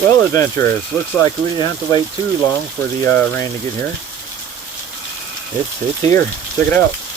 Well, adventurers, looks like we didn't have to wait too long for the rain to get here. It's here. Check it out.